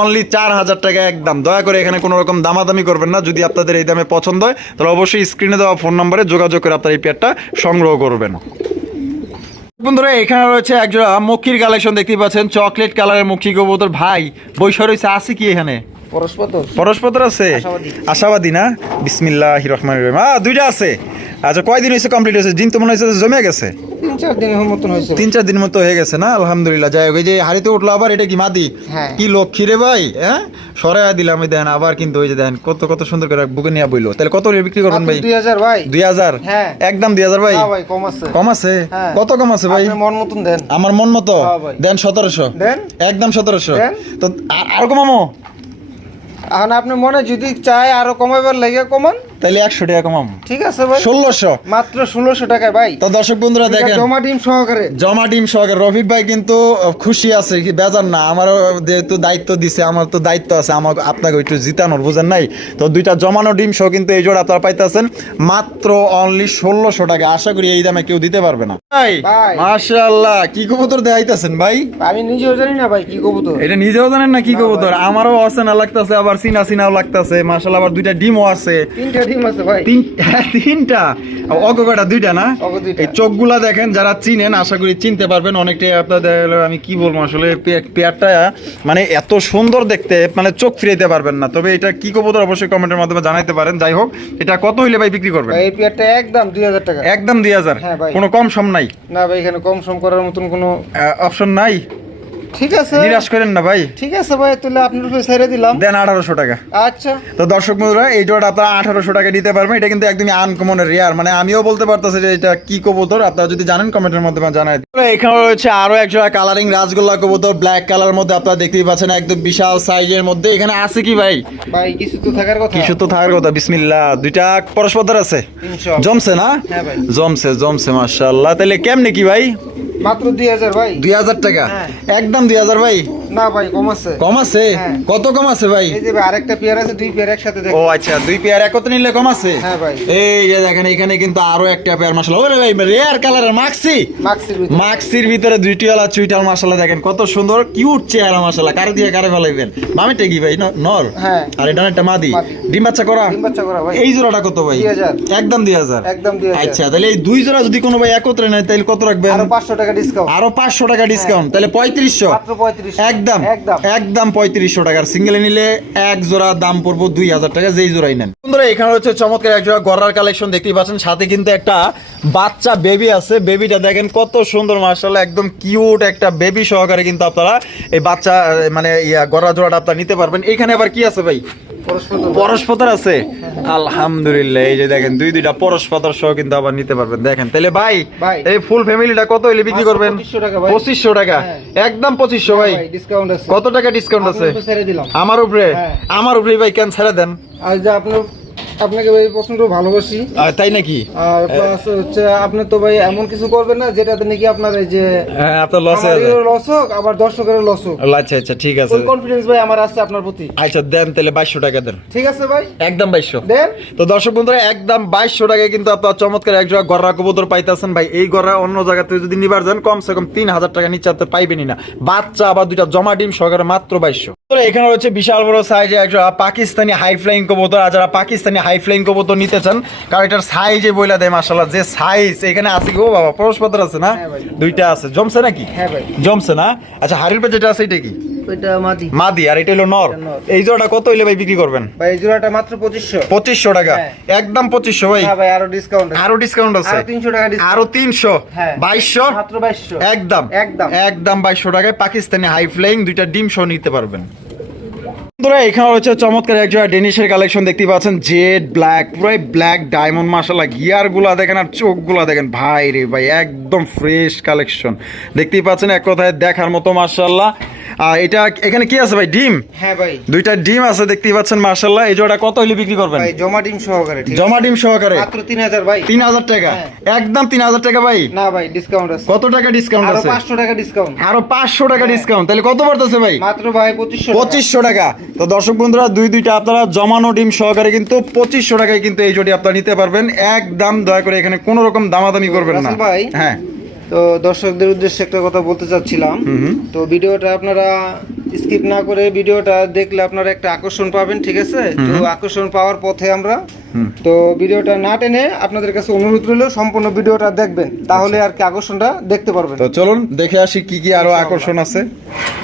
Speaker 1: অনলি চার হাজার টাকা একদম। দয়া করে এখানে কোনো রকম দামাদামি করবেন না। যদি আপনাদের এই দামে পছন্দ হয় তাহলে অবশ্যই স্ক্রিনে দেওয়া ফোন নম্বরে যোগাযোগ করে আপনার এই পেয়ারটা সংগ্রহ করবেন। বন্ধুরা এখানে রয়েছে একজোড়া মক্ষীর কালেকশন দেখতে পাচ্ছেন চকলেট কালারের মক্ষী কবুতর। ভাই বৈশ রয়েছে আছে কি এখানে?
Speaker 2: পরস্পর
Speaker 1: পরস্পর আছে?
Speaker 2: আশাবাদী।
Speaker 1: না? বিসমিল্লাহ রহমান দুইটা আছে। আচ্ছা কয়দিন হয়েছে কমপ্লিট হয়েছে? দিন তো মনে হয়েছে জমে গেছে।
Speaker 2: তিন চার দিনের মতন হয়েছে।
Speaker 1: তিন চার দিন মতো হয়ে গেছে না? আলহামদুলিল্লাহ যাই হোক এই যে হাড়িতে উঠল আবার এটা কি মাদি?
Speaker 2: হ্যাঁ।
Speaker 1: কি লক্ষ্মী রে ভাই হ্যাঁ? সরাই দিলাম এই দেন আবার কিন্তু ওই যে দেন কত কত সুন্দর করে বুকে নিয়ে বইলো। তাহলে কত করে বিক্রি করবেন ভাই?
Speaker 2: দুই হাজার ভাই। হ্যাঁ।
Speaker 1: একদম দুই হাজার ভাই?
Speaker 2: ভাই কম আছে।
Speaker 1: কম আছে?
Speaker 2: হ্যাঁ।
Speaker 1: কত কম আছে ভাই?
Speaker 2: মন মতন দেন।
Speaker 1: আমার মন মতো? দেন সতেরোশো।
Speaker 2: দেন।
Speaker 1: একদম সতেরোশো।
Speaker 2: দেন।
Speaker 1: তো আর- আর কমামো?
Speaker 2: এখন আপনি মনে যদি চায় আরও কমাইবার লাগে কমান।
Speaker 1: তাহলে একশো টাকা কমাম
Speaker 2: ঠিক আছে ভাই।
Speaker 1: ষোলোশো।
Speaker 2: মাত্র ষোলোশো টাকায় ভাই।
Speaker 1: তো দর্শক বন্ধুরা দেখেন
Speaker 2: জমা ডিম সহকারে।
Speaker 1: জমা ডিম সহকারে। রফিক ভাই কিন্তু খুশি আছে কি বেজার না। আমারও যেহেতু দায়িত্ব দিছে আমার তো দায়িত্ব আছে আমার আপনাকে একটু জিতানোর বুঝেন নাই? তো দুইটা জমানো ডিম সহ কিন্তু এই জোড়া আপনারা পাইতেছেন মাত্র অনলি ষোলোশো টাকা। আশা করি এই দামে কেউ দিতে পারবে না। ভাই।
Speaker 2: ভাই।
Speaker 1: মাশাআল্লাহ কি কবুতর দেখাইতেছেন ভাই?
Speaker 2: আমি নিজেও জানি না ভাই কি কবুতর।
Speaker 1: এটা নিজেও জানেন না কি কবুতর? আমারও অচেনা লাগতেছে আবার চিনা চিনাও লাগতেছে। মাশাআল্লাহ আবার দুইটা ডিমও আছে।
Speaker 2: তিনটা ডিম আছে ভাই।
Speaker 1: তিন হ্যাঁ, তিনটা। দুইটা না? এই চোখগুলা দেখেন যারা চিনেন আশা করি চিনতে পারবেন। অনেকটাই আপনাদের আমি কি বলব আসলে পেয়ারটা মানে এত সুন্দর দেখতে মানে চোখ ফিরাইতে পারবেন না। তবে এটা কি কবুতর অবশ্যই কমেন্টের মাধ্যমে জানাইতে পারেন। যাই হোক এটা কত হইলে ভাই বিক্রি করবেন?
Speaker 2: এই পেয়ারটা একদম দুই হাজার টাকা।
Speaker 1: একদম দুই হাজার?
Speaker 2: হ্যাঁ
Speaker 1: কোনো কম সম নাই?
Speaker 2: না ভাই এখানে কম সম করার মতন কোনো
Speaker 1: অপশন নাই?
Speaker 2: ঠিক আছে।
Speaker 1: নিরাশ করেন না ভাই।
Speaker 2: ঠিক আছে ভাই তাহলে আপনার উপরে ছেড়ে দিলাম।
Speaker 1: দেন আঠারোশো টাকা।
Speaker 2: আচ্ছা।
Speaker 1: তো দর্শক বন্ধুরা এই জোড়া আপনারা আঠারোশো টাকা দিতে পারবেন। এটা কিন্তু একদমই আনকমন রেয়ার মানে আমিও বলতে পারতেছি যে এটা কি কবুতর আপনারা যদি জানেন কমেন্টের মাধ্যমে জানাই দিন। এখানে রয়েছে আরও এক জোড়া কালারিং রাজগোল্লা কবুতর ব্ল্যাক কালার মধ্যে আপনারা দেখতেই পাচ্ছেন একদম বিশাল সাইজের মধ্যে। এখানে আছে কি ভাই?
Speaker 2: ভাই কিছু তো থাকার কথা।
Speaker 1: কিছু তো থাকার কথা বিসমিল্লাহ। দুইটা পরস্পর আছে? জমছে না?
Speaker 2: হ্যাঁ ভাই।
Speaker 1: জমছে জমছে মাশাআল্লাহ। তাহলে কেমনে কি ভাই?
Speaker 2: মাত্র দুই হাজার ভাই।
Speaker 1: দুই হাজার টাকা।
Speaker 2: হ্যাঁ।
Speaker 1: একদম দুই হাজার ভাই।
Speaker 2: না ভাই কম আছে।
Speaker 1: কম আছে?
Speaker 2: হ্যাঁ।
Speaker 1: কত কম আছে ভাই?
Speaker 2: এই যে ভাই আরেকটা পেয়ার আছে দুই পেয়ার একসাথে
Speaker 1: ও আচ্ছা দুই পেয়ার একত্রে নিলে কম আছে?
Speaker 2: হ্যাঁ ভাই।
Speaker 1: এই যে দেখেন এখানে কিন্তু আরও একটা পেয়ার ওরে ভাই রেয়ার কালারের মাক্সি
Speaker 2: মাক্সির ভিতরে।
Speaker 1: দুইটি আলা চুইটাল দেখেন কত সুন্দর কিউট চেহারা কারে দিয়ে কারে ফেলাইবেন? মামিটা কি ভাই নর?
Speaker 2: হ্যাঁ।
Speaker 1: আর এটা একটা মাদি। ডিম বাচ্চা করা?
Speaker 2: ডিম বাচ্চা করা ভাই।
Speaker 1: এই জোড়াটা কত ভাই?
Speaker 2: 2000
Speaker 1: একদম দুই হাজার।
Speaker 2: একদম 2000
Speaker 1: আচ্ছা তাহলে এই দুই জোড়া যদি কোনো ভাই একত্রে নেয় তাহলে কত রাখবেন?
Speaker 2: আরও পাঁচশো টাকা ডিসকাউন্ট
Speaker 1: আরও পাঁচশো টাকা ডিসকাউন্ট তাহলে পঁয়ত্রিশশো।
Speaker 2: মাত্র পঁয়ত্রিশ
Speaker 1: একদম
Speaker 2: একদম
Speaker 1: একদম। পঁয়ত্রিশশো টাকার সিঙ্গেলে নিলে এক জোড়া দাম পড়ব দুই হাজার টাকা যেই জোড়াই নেন। বন্ধুরা এখানে হচ্ছে চমৎকার এক জোড়া গড়ার কালেকশন দেখতেই পাচ্ছেন। সাথে কিন্তু একটা বাচ্চা বেবি আছে। বেবিটা দেখেন কত সুন্দর মার্শাল্লাহ একদম কিউট একটা বেবি সহকারে কিন্তু আপনারা এই বাচ্চা মানে ইয়া গড়া জোড়াটা আপনারা নিতে পারবেন। এখানে আবার কি আছে ভাই? পরশপাতার। আছে? আলহামদুলিল্লাহ এই যে দেখেন দুই দুইটা পরশপাতার সহ কিন্তু আবার নিতে পারবেন। দেখেন তাহলে ভাই
Speaker 2: ভাই।
Speaker 1: এই ফুল ফ্যামিলিটা কত হইলে বিক্রি করবেন?
Speaker 2: 2500 টাকা ভাই।
Speaker 1: পঁচিশশো টাকা।
Speaker 2: হ্যাঁ।
Speaker 1: একদম পঁচিশশো ভাই।
Speaker 2: ডিসকাউন্ট আছে।
Speaker 1: কত টাকা ডিসকাউন্ট আছে? আমার উপরে?
Speaker 2: হ্যাঁ।
Speaker 1: আমার উপরে ভাই কেন ছেড়ে দেন?
Speaker 2: আপনার আপনাকে ভাই প্রচণ্ড ভালোবাসি।
Speaker 1: তাই নাকি?
Speaker 2: প্লাস হচ্ছে আপনি তো ভাই এমন কিছু করবেন না যেটাতে নাকি আপনার এই যে
Speaker 1: হ্যাঁ আপনার লস হয়ে
Speaker 2: লস হোক আবার দর্শকেরও লস হোক।
Speaker 1: আচ্ছা আচ্ছা ঠিক আছে।
Speaker 2: কনফিডেন্স ভাই আমার আছে আপনার প্রতি।
Speaker 1: আচ্ছা দেন তাহলে বাইশশো টাকা দেন।
Speaker 2: ঠিক আছে ভাই?
Speaker 1: একদম বাইশশো।
Speaker 2: দেন?
Speaker 1: তো দর্শক বন্ধুরা একদম বাইশশো টাকায় কিন্তু আপনার চমৎকার এক জোড়া গররা কবুতর পাইতেছেন। ভাই এই গররা অন্য জায়গাতে যদি নিবার যান কমসে কম তিন হাজার টাকা নিচে আপনি পাইবেনই না। বাচ্চা আবার দুইটা জমা ডিম সহকারে মাত্র বাইশশো। এখানে রয়েছে বিশাল বড় সাইজে এক পাকিস্তানি হাই ফ্লাইং কবুতর আর যারা পাকিস্তানি হাই ফ্লাইং কবুতর নিতে চান কারণ এটার সাইজে বইলা দেয় মাসাল্লাহ যে সাইজ এখানে আছে কি? ও বাবা পরশ আছে না?
Speaker 2: হ্যাঁ
Speaker 1: দুইটা আছে। জমছে নাকি?
Speaker 2: হ্যাঁ ভাই।
Speaker 1: জমছে না? আচ্ছা হারির পে যেটা আছে এটা কি?
Speaker 2: মাদি।
Speaker 1: মাদি আর এটা হলো নর। এই জোড়াটা কত হইলে ভাই বিক্রি করবেন?
Speaker 2: ভাই এই জোড়াটা মাত্র
Speaker 1: টাকা।
Speaker 2: হ্যাঁ।
Speaker 1: একদম ভাই।
Speaker 2: হ্যাঁ ভাই আরও ডিসকাউন্ট
Speaker 1: আরও ডিসকাউন্ট আছে।
Speaker 2: আরও টাকা ডিসকাউন্ট
Speaker 1: আরও
Speaker 2: হ্যাঁ। মাত্র
Speaker 1: একদম।
Speaker 2: একদম।
Speaker 1: একদম টাকায় পাকিস্তানি হাই ফ্লাইং দুইটা ডিম সহ নিতে পারবেন। বন্ধুরা, এখানে রয়েছে চমৎকার এক জোড়া ডেনিশের কালেকশন দেখতে পাচ্ছেন। জেড, ব্ল্যাক, পুরাই ব্ল্যাক ডায়মন্ড মাসালা গিয়ারগুলা দেখেন আর চোখগুলা দেখেন। ভাই রে ভাই, একদম ফ্রেশ কালেকশন দেখতেই পাচ্ছেন এক কথায় দেখার মতো মাসাল্লাহ আর এটা এখানে কি আছে ভাই? ডিম?
Speaker 2: হ্যাঁ ভাই।
Speaker 1: দুইটা ডিম আছে দেখতেই পাচ্ছেন এই জোড়া কত হইলে বিক্রি করবেন?
Speaker 2: ভাই জমা ডিম সহকারে
Speaker 1: জমা ডিম সহকারে?
Speaker 2: মাত্র তিন হাজার ভাই।
Speaker 1: তিন হাজার টাকা?
Speaker 2: হ্যাঁ।
Speaker 1: একদম তিন হাজার টাকা ভাই?
Speaker 2: না ভাই ডিসকাউন্ট আছে।
Speaker 1: কত টাকা ডিসকাউন্ট
Speaker 2: আরও
Speaker 1: আছে?
Speaker 2: পাঁচশো টাকা ডিসকাউন্ট
Speaker 1: আরও পাঁচশো টাকা। ডিসকাউন্ট তাহলে কত পড়তেছে ভাই?
Speaker 2: মাত্র ভাই পঁচিশশো
Speaker 1: পঁচিশশো টাকা। তো দর্শক বন্ধুরা দুই দুইটা আপনারা জমানো ডিম সহকারে কিন্তু পঁচিশশো টাকায় কিন্তু এই জোটি আপনারা নিতে পারবেন। একদম দয়া করে এখানে কোনো রকম দামাদামি করবেন না।
Speaker 2: ভাই।
Speaker 1: হ্যাঁ।
Speaker 2: তো দর্শকদের উদ্দেশ্যে একটা কথা বলতে চাচ্ছিলাম। তো ভিডিওটা আপনারা স্কিপ না করে ভিডিওটা দেখলে আপনারা একটা আকর্ষণ পাবেন ঠিক আছে? তো আকর্ষণ পাওয়ার পথে আমরা। তো ভিডিওটা না টেনে আপনাদের কাছে অনুরোধ রইল সম্পূর্ণ ভিডিওটা দেখবেন। তাহলে আর কি আকর্ষণটা দেখতে পারবেন।
Speaker 1: তো চলুন দেখে আসি কি কি আরও আকর্ষণ আছে।